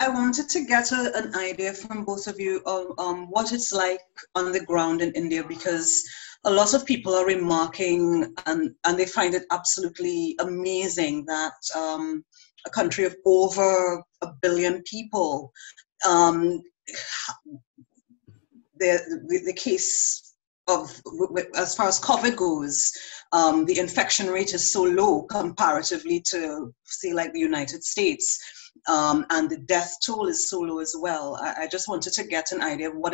I wanted to get an idea from both of you of what it's like on the ground in India, because a lot of people are remarking and they find it absolutely amazing that a country of over 1 billion people, the case of, as far as COVID goes, the infection rate is so low comparatively to, say, like the United States. And the death toll is so low as well. I just wanted to get an idea of what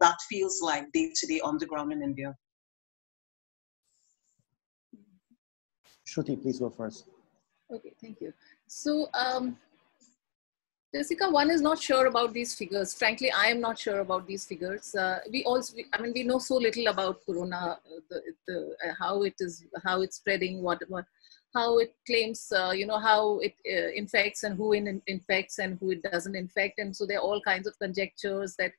that feels like day to day on the ground in India. Shruti, please go first. Okay, thank you. So, Jessica, one is not sure about these figures. Frankly, I am not sure about these figures. We know so little about corona, how it's spreading, how it claims, how it infects and who infects and who it doesn't infect. And so there are all kinds of conjectures that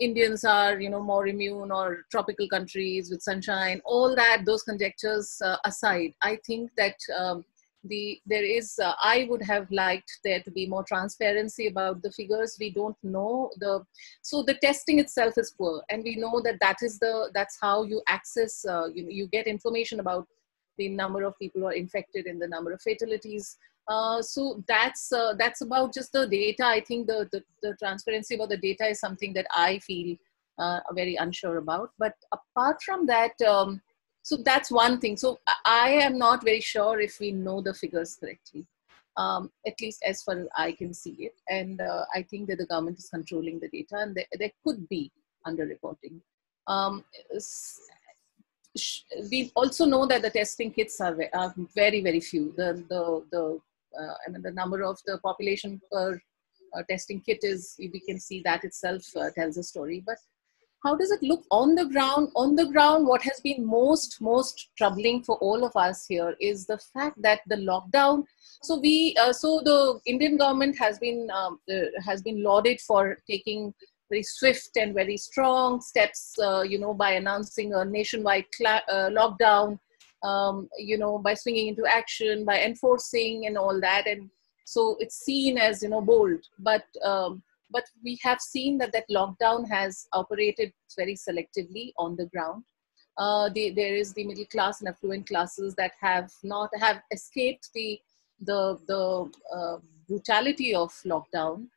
Indians are, more immune, or tropical countries with sunshine, all that, those conjectures aside, I think that I would have liked there to be more transparency about the figures. We don't know so the testing itself is poor, and we know that's how you access, you get information about the number of people who are infected and the number of fatalities. So that's about just the data. I think the transparency about the data is something that I feel very unsure about. But apart from that, so that's one thing. So I am not very sure if we know the figures correctly, at least as far as I can see it. And I think that the government is controlling the data, and there could be underreporting. We also know that the testing kits are very, very few. The number of the population per testing kit we can see that itself tells a story. But how does it look on the ground? On the ground, what has been most troubling for all of us here is the fact that the lockdown. So the Indian government has been lauded for taking very swift and very strong steps, by announcing a nationwide lockdown, by swinging into action, by enforcing and all that. And so it's seen as, bold, but we have seen that lockdown has operated very selectively on the ground. There is the middle class and affluent classes that have escaped the brutality of lockdown.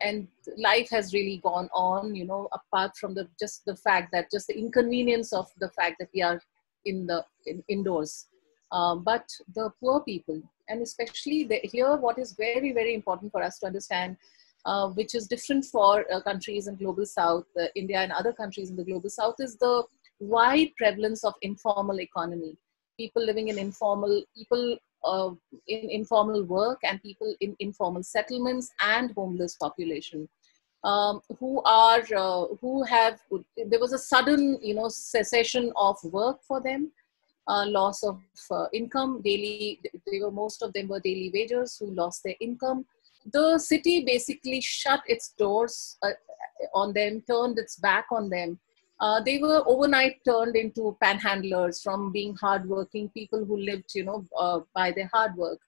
And life has really gone on, apart from just the inconvenience of the fact that we are indoors. But the poor people, and especially here, what is very, very important for us to understand, which is different for countries in Global South, India and other countries in the Global South, is the wide prevalence of informal economy. People living in informal work, and people in informal settlements, and homeless population there was a sudden cessation of work for them, loss of income. Most of them were daily wagers who lost their income. The city basically shut its doors on them, turned its back on them. They were overnight turned into panhandlers from being hardworking people who lived, by their hard work.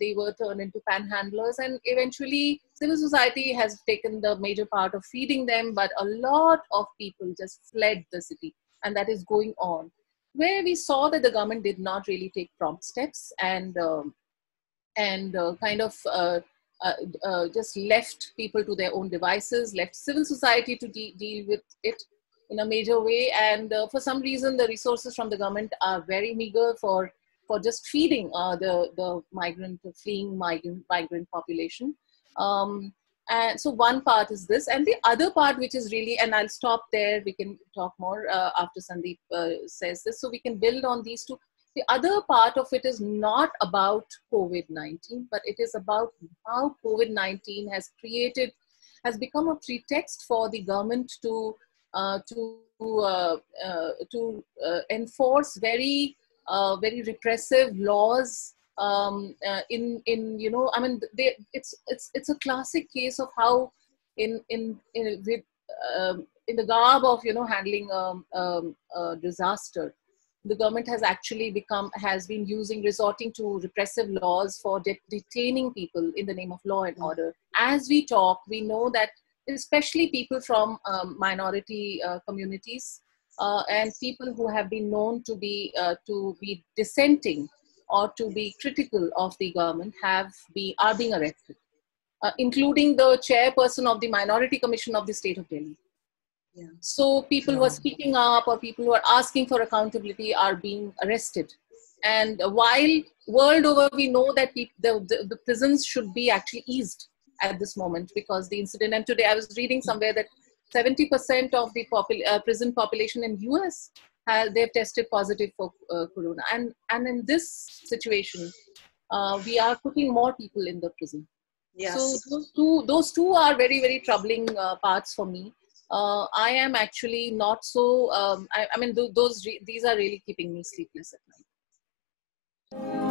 They were turned into panhandlers, and eventually civil society has taken the major part of feeding them, but a lot of people just fled the city, and that is going on. Where we saw that the government did not really take prompt steps and just left people to their own devices, left civil society to deal with it in a major way. And for some reason, the resources from the government are very meager for just feeding the fleeing migrant population. And so one part is this, and the other part, which is really, and I'll stop there, we can talk more after Sundeep says this, so we can build on these two. The other part of it is not about COVID-19, but it is about how COVID-19 has become a pretext for the government to enforce very very repressive laws it's a classic case of how in the garb of handling a disaster, the government has actually been resorting to repressive laws for detaining people in the name of law and order. As we talk, we know that especially people from minority communities and people who have been known to be dissenting or to be critical of the government are being arrested, including the chairperson of the Minority Commission of the State of Delhi. Yeah. So people who are speaking up or people who are asking for accountability are being arrested. And while world over, we know that the prisons should be actually eased at this moment because the incident, and today I was reading somewhere that 70% of the prison population in US, they've tested positive for corona. And in this situation, we are putting more people in the prison. Yes. So those two are very, very troubling parts for me. I am actually not so, these are really keeping me sleepless at night.